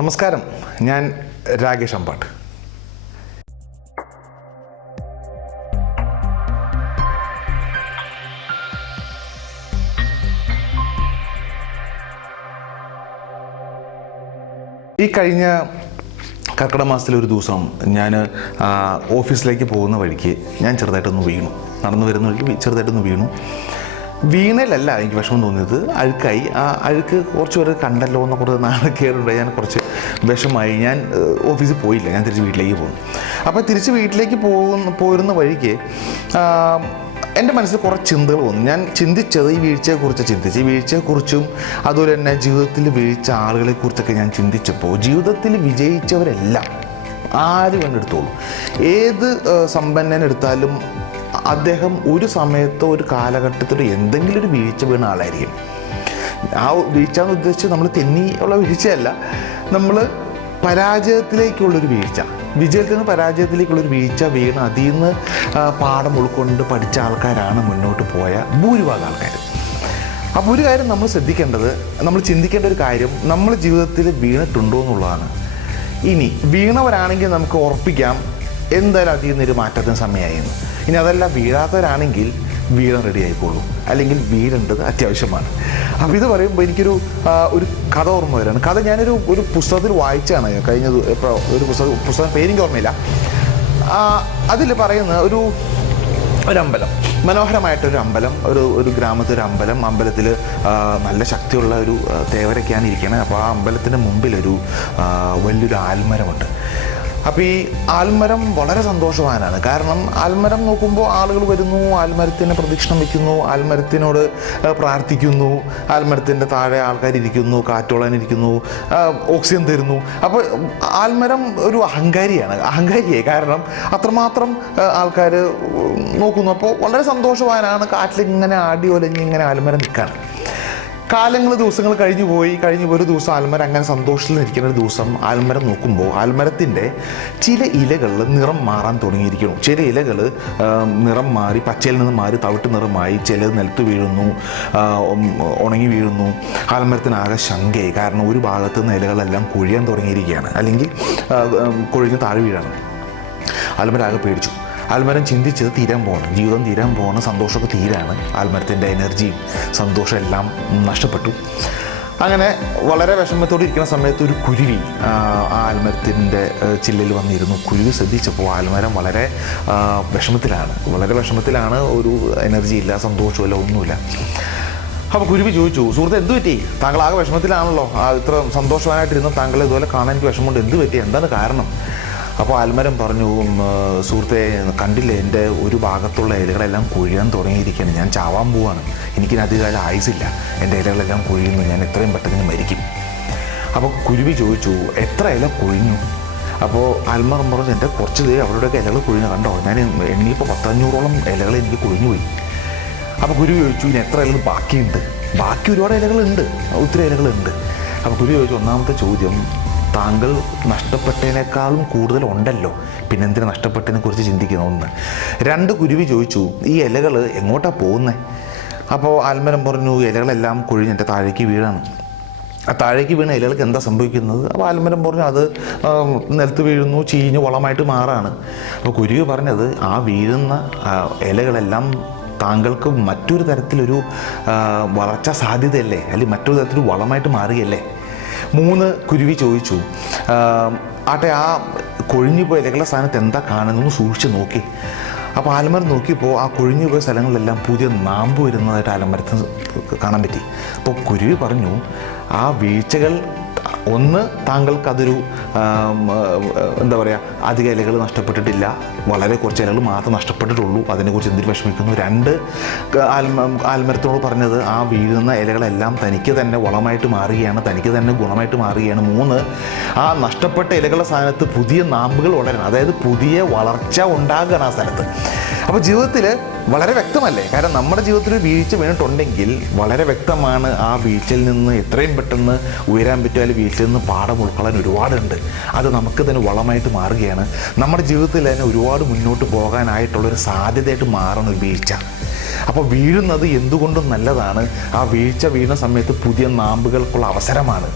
നമസ്കാരം, ഞാൻ രാകേഷ് അമ്പാട്ട്. ഈ കഴിഞ്ഞ കർക്കിടക മാസത്തിലെ ഒരു ദിവസം ഞാൻ ഓഫീസിലേക്ക് പോകുന്ന വഴിക്ക് ഞാൻ ചെറുതായിട്ടൊന്ന് വീണു. നടന്നു വരുന്ന വഴിക്ക് ചെറുതായിട്ടൊന്ന് വീണയിലല്ല എനിക്ക് വിഷമം തോന്നിയത്, അഴുക്കായി. ആ അഴുക്ക് കുറച്ച് പേര് കണ്ടല്ലോ എന്ന് കുറച്ച് നാണക്കേടുണ്ടായി. ഞാൻ കുറച്ച് വിഷമായി. ഞാൻ ഓഫീസിൽ പോയില്ല, ഞാൻ തിരിച്ച് വീട്ടിലേക്ക് പോകുന്നു. അപ്പോൾ തിരിച്ച് വീട്ടിലേക്ക് പോരുന്ന വഴിക്ക് എൻ്റെ മനസ്സിൽ കുറേ ചിന്തകൾ വന്നു. ഞാൻ ചിന്തിച്ചത് ഈ വീഴ്ചയെക്കുറിച്ച് ചിന്തിച്ച്, ഈ വീഴ്ചയെക്കുറിച്ചും അതുപോലെ തന്നെ ജീവിതത്തിൽ വീഴ്ച ആളുകളെക്കുറിച്ചൊക്കെ ഞാൻ ചിന്തിച്ചപ്പോൾ ജീവിതത്തിൽ വിജയിച്ചവരെല്ലാം ആരും കണ്ടെടുത്തോളൂ, ഏത് സമ്പന്നനെടുത്താലും അദ്ദേഹം ഒരു സമയത്തോ ഒരു കാലഘട്ടത്തിലോ എന്തെങ്കിലും ഒരു വീഴ്ച വീണ ആളായിരിക്കും. ആ വീഴ്ച എന്ന് ഉദ്ദേശിച്ച് നമ്മൾ തെന്നിയുള്ള വീഴ്ചയല്ല, നമ്മൾ പരാജയത്തിലേക്കുള്ളൊരു വീഴ്ച, വിജയത്തിൽ നിന്ന് പരാജയത്തിലേക്കുള്ളൊരു വീഴ്ച വീണ് അതിൽ നിന്ന് പാഠം ഉൾക്കൊണ്ട് പഠിച്ച ആൾക്കാരാണ് മുന്നോട്ട് പോയ ഭൂരിഭാഗം ആൾക്കാർ. അപ്പോൾ ഒരു കാര്യം നമ്മൾ ശ്രദ്ധിക്കേണ്ടത്, നമ്മൾ ചിന്തിക്കേണ്ട ഒരു കാര്യം, നമ്മൾ ജീവിതത്തിൽ വീണിട്ടുണ്ടോ എന്നുള്ളതാണ്. ഇനി വീണവരാണെങ്കിൽ നമുക്ക് ഉറപ്പിക്കാം എന്തായാലും അതിൽ നിന്നൊരു മാറ്റത്തിന് സമയമായിരുന്നു. ഇനി അതല്ല, വീഴാത്തവരാണെങ്കിൽ വീഴാൻ റെഡി ആയിക്കോളൂ, അല്ലെങ്കിൽ വീഴേണ്ടത് അത്യാവശ്യമാണ്. അപ്പോൾ ഇത് പറയുമ്പോൾ എനിക്കൊരു കഥ ഓർമ്മ വരികയാണ്. കഥ ഞാനൊരു പുസ്തകത്തിൽ വായിച്ചാണ് കഴിഞ്ഞ ഒരു പുസ്തകം പേരെനിക്ക് ഓർമ്മയില്ല. അതിൽ പറയുന്ന ഒരമ്പലം, മനോഹരമായിട്ടൊരു അമ്പലം, ഒരു ഗ്രാമത്തിലൊരു അമ്പലത്തിൽ നല്ല ശക്തിയുള്ള ഒരു തേവരൊക്കെയാണ് ഇരിക്കുന്നത്. അപ്പോൾ ആ അമ്പലത്തിൻ്റെ മുമ്പിലൊരു വലിയൊരു ആൽമരമുണ്ട്. അപ്പോൾ ഈ ആൽമരം വളരെ സന്തോഷവാനാണ്. കാരണം ആൽമരം നോക്കുമ്പോൾ ആളുകൾ വരുന്നു, ആൽമരത്തിന് പ്രദക്ഷിണം വയ്ക്കുന്നു, ആൽമരത്തിനോട് പ്രാർത്ഥിക്കുന്നു, ആൽമരത്തിൻ്റെ താഴെ ആൾക്കാരിയ്ക്കുന്നു, കാറ്റോളാനിരിക്കുന്നു, ഓക്സിജൻ തരുന്നു. അപ്പോൾ ആൽമരം ഒരു അഹങ്കാരിയായി. കാരണം അത്രമാത്രം ആൾക്കാർ നോക്കുന്നു. അപ്പോൾ വളരെ സന്തോഷവാനാണ്. കാറ്റിലിങ്ങനെ ആടി ഒലഞ്ഞ് ഇങ്ങനെ ആൽമരം നിൽക്കുകയാണ്. ദിവസങ്ങൾ കഴിഞ്ഞു പോയി ഒരു ദിവസം ആൽമരം അങ്ങനെ സന്തോഷത്തിൽ നിൽക്കുന്ന ഒരു ദിവസം ആൽമരം നോക്കുമ്പോൾ ആൽമരത്തിൻ്റെ ചില ഇലകൾ നിറം മാറാൻ തുടങ്ങിയിരിക്കുന്നു. ചില ഇലകൾ നിറം മാറി, പച്ചയിൽ നിന്ന് മാറി തവിട്ട് നിറമായി, ചിലത് നിലത്ത് വീഴുന്നു, ഉണങ്ങി വീഴുന്നു. ആൽമരത്തിനാകെ ശങ്കയായി. കാരണം ഒരു ഭാഗത്തു നിന്ന് ഇലകളെല്ലാം കൊഴിയാൻ തുടങ്ങിയിരിക്കുകയാണ്, അല്ലെങ്കിൽ കൊഴിഞ്ഞ് താഴെ വീഴാണ്. ആൽമരാകെ പേടിച്ചു. ആൽമരം ചിന്തിച്ചത് ജീവിതം തീരാൻ പോകണം, സന്തോഷമൊക്കെ തീരാണ്. ആൽമരത്തിൻ്റെ എനർജിയും സന്തോഷം എല്ലാം നഷ്ടപ്പെട്ടു. അങ്ങനെ വളരെ വിഷമത്തോടെ ഇരിക്കുന്ന സമയത്ത് ഒരു കുരുവി ആൽമരത്തിൻ്റെ ചില്ലിൽ വന്നിരുന്നു. കുരുവി ശ്രദ്ധിച്ചപ്പോൾ ആൽമരം വളരെ വിഷമത്തിലാണ്. ഒരു എനർജി ഇല്ല, സന്തോഷമില്ല, ഒന്നുമില്ല. അപ്പോൾ കുരുവി ചോദിച്ചു, സുഹൃത്ത് എന്ത് പറ്റി? താങ്കൾ ആകെ വിഷമത്തിലാണല്ലോ, ഇത്ര സന്തോഷവാനായിട്ടിരുന്ന താങ്കളെ ഇതുപോലെ കാണാൻ എനിക്ക് വിഷമമുണ്ട്, എന്ത് പറ്റി, എന്താണ് കാരണം? അപ്പോൾ ആൽമരം പറഞ്ഞു, സുഹൃത്തെ കണ്ടില്ലേ, എൻ്റെ ഒരു ഭാഗത്തുള്ള ഇലകളെല്ലാം കൊഴിയാൻ തുടങ്ങിയിരിക്കുകയാണ്, ഞാൻ ചാവാൻ പോവാണ്, എനിക്കിന് അധികം ആയുസില്ല, എൻ്റെ ഇലകളെല്ലാം കൊഴിയുന്നു, ഞാൻ എത്രയും പെട്ടെന്ന് മരിക്കും. അപ്പോൾ കുരുവി ചോദിച്ചു, എത്ര ഇല കൊഴിഞ്ഞു? അപ്പോൾ ആൽമരം പറഞ്ഞു, എൻ്റെ കുറച്ച് അവരുടെയൊക്കെ ഇലകൾ കൊഴിഞ്ഞു, കണ്ടോ, ഞാൻ എണ്ണിയപ്പോൾ 500-ഓളം ഇലകൾ എനിക്ക് കൊഴിഞ്ഞു പോയി. അപ്പോൾ കുരുവി ചോദിച്ചു, ഇനി എത്ര ഇലകൾ ബാക്കിയുണ്ട്? ബാക്കി ഒരുപാട് ഇലകളുണ്ട്, ഒത്തിരി ഇലകളുണ്ട്. അപ്പോൾ കുരുവി ചോദിച്ചു, ഒന്നാമത്തെ ചോദ്യം, താങ്കൾ നഷ്ടപ്പെട്ടതിനേക്കാളും കൂടുതൽ ഉണ്ടല്ലോ, പിന്നെ എന്തിനാ നഷ്ടപ്പെട്ടതിനെ കുറിച്ച് ചിന്തിക്കുന്ന? 1. 2, കുരുവി ചോദിച്ചു, ഈ ഇലകൾ എങ്ങോട്ടാണ് പോകുന്നത്? അപ്പോൾ ആൽമരം പറഞ്ഞു, ഇലകളെല്ലാം കൊഴിഞ്ഞ് എൻ്റെ താഴേക്ക് വീഴാണ്. ആ താഴേക്ക് വീണ ഇലകൾക്ക് എന്താ സംഭവിക്കുന്നത്? അപ്പോൾ ആൽമരം പറഞ്ഞു, അത് നിലത്ത് വീഴുന്നു, ചീഞ്ഞ് വളമായിട്ട് മാറാണ്. അപ്പോൾ കുരുവി പറഞ്ഞത്, ആ വീഴുന്ന ഇലകളെല്ലാം താങ്കൾക്ക് മറ്റൊരു തരത്തിലൊരു വളർച്ചാ സാധ്യതയല്ലേ, അല്ലെങ്കിൽ മറ്റൊരു തരത്തിലൊരു വളമായിട്ട് മാറുകയല്ലേ? 3, കുരുവി ചോദിച്ചു, ആട്ടെ, ആ കൊഴിഞ്ഞു പോയ ഇലകളുടെ സ്ഥാനത്ത് എന്താ കാണുന്നതെന്ന് സൂക്ഷിച്ച് നോക്കി. അപ്പോൾ ആൽമരം നോക്കിയപ്പോൾ ആ കൊഴിഞ്ഞു പോയ സ്ഥലങ്ങളിലെല്ലാം പുതിയ നാമ്പ് വരുന്നതായിട്ട് ആൽമരത്തിന് കാണാൻ പറ്റി. അപ്പോൾ കുരുവി പറഞ്ഞു, ആ വീഴ്ചകൾ, 1, താങ്കൾക്കതൊരു എന്താ പറയുക, അധിക ഇലകൾ നഷ്ടപ്പെട്ടിട്ടില്ല, വളരെ കുറച്ച് ഇലകൾ മാത്രം നഷ്ടപ്പെട്ടിട്ടുള്ളൂ, അതിനെക്കുറിച്ച് എന്തിനു വിഷമിക്കുന്നു. 2, ആൽമരത്തോട് പറഞ്ഞത്, ആ വീഴുന്ന ഇലകളെല്ലാം തനിക്ക് തന്നെ വളമായിട്ട് മാറുകയാണ്, തനിക്ക് തന്നെ ഗുണമായിട്ട് മാറുകയാണ്. 3, ആ നഷ്ടപ്പെട്ട ഇലകളുടെ സ്ഥാനത്ത് പുതിയ നാമ്പുകൾ വളരണം, അതായത് പുതിയ വളർച്ച ഉണ്ടാകുകയാണ് ആ സ്ഥലത്ത്. അപ്പോൾ ജീവിതത്തിൽ വളരെ വ്യക്തമല്ലേ? കാരണം നമ്മുടെ ജീവിതത്തിൽ ഒരു വീഴ്ച വീണിട്ടുണ്ടെങ്കിൽ വളരെ വ്യക്തമാണ് ആ വീഴ്ചയിൽ നിന്ന് എത്രയും പെട്ടെന്ന് ഉയരാൻ പറ്റുക, അല്ലെങ്കിൽ വീഴ്ചയിൽ നിന്ന് പാഠം ഉൾക്കൊള്ളാൻ ഒരുപാടുണ്ട്. അത് നമുക്ക് തന്നെ വളമായിട്ട് മാറുകയാണ്. നമ്മുടെ ജീവിതത്തിൽ തന്നെ ഒരുപാട് മുന്നോട്ട് പോകാനായിട്ടുള്ളൊരു സാധ്യതയായിട്ട് മാറണം ഒരു വീഴ്ച. അപ്പോൾ വീഴുന്നത് എന്തുകൊണ്ടും നല്ലതാണ്. ആ വീഴ്ച വീഴുന്ന സമയത്ത് പുതിയ നാമ്പുകൾക്കുള്ള അവസരമാണ്.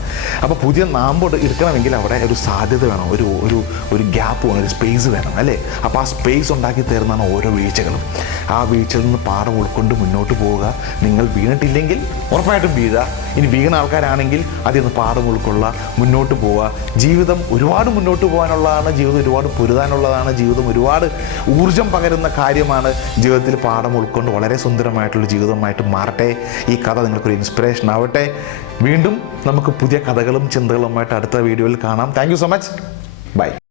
അപ്പോൾ പുതിയ നാമ്പ് എടുക്കണമെങ്കിൽ അവിടെ ഒരു സാധ്യത വേണം, ഒരു ഒരു ഒരു ഗ്യാപ്പ് വേണം, ഒരു സ്പേസ് വേണം അല്ലേ? അപ്പോൾ ആ സ്പേസ് ഉണ്ടാക്കി തരുന്നതാണ് ഓരോ വീഴ്ചകളും. ആ വീഴ്ചയിൽ നിന്ന് പാഠം ഉൾക്കൊണ്ട് മുന്നോട്ട് പോവുക. നിങ്ങൾ വീണിട്ടില്ലെങ്കിൽ ഉറപ്പായിട്ടും വീഴുക. ഇനി വീണ ആൾക്കാരാണെങ്കിൽ അതിൽ നിന്ന് പാഠം ഉൾക്കൊള്ളുക, മുന്നോട്ട് പോവുക. ജീവിതം ഒരുപാട് മുന്നോട്ട് പോകാനുള്ളതാണ്, ജീവിതം ഒരുപാട് പൊരുതാനുള്ളതാണ്, ജീവിതം ഒരുപാട് ഊർജം പകരുന്ന കാര്യമാണ്. ജീവിതത്തിൽ പാഠം ഉൾക്കൊണ്ട് വളരെ സുന്ദരമായിട്ടുള്ള ജീവിതമായിട്ട് മാറട്ടെ. ഈ കഥ നിങ്ങൾക്കൊരു ഇൻസ്പിറേഷൻ ആവട്ടെ. വീണ്ടും നമുക്ക് പുതിയ കഥകളും ചിന്തകളുമായിട്ട് അടുത്ത വീഡിയോയിൽ കാണാം. Thank you so much. By.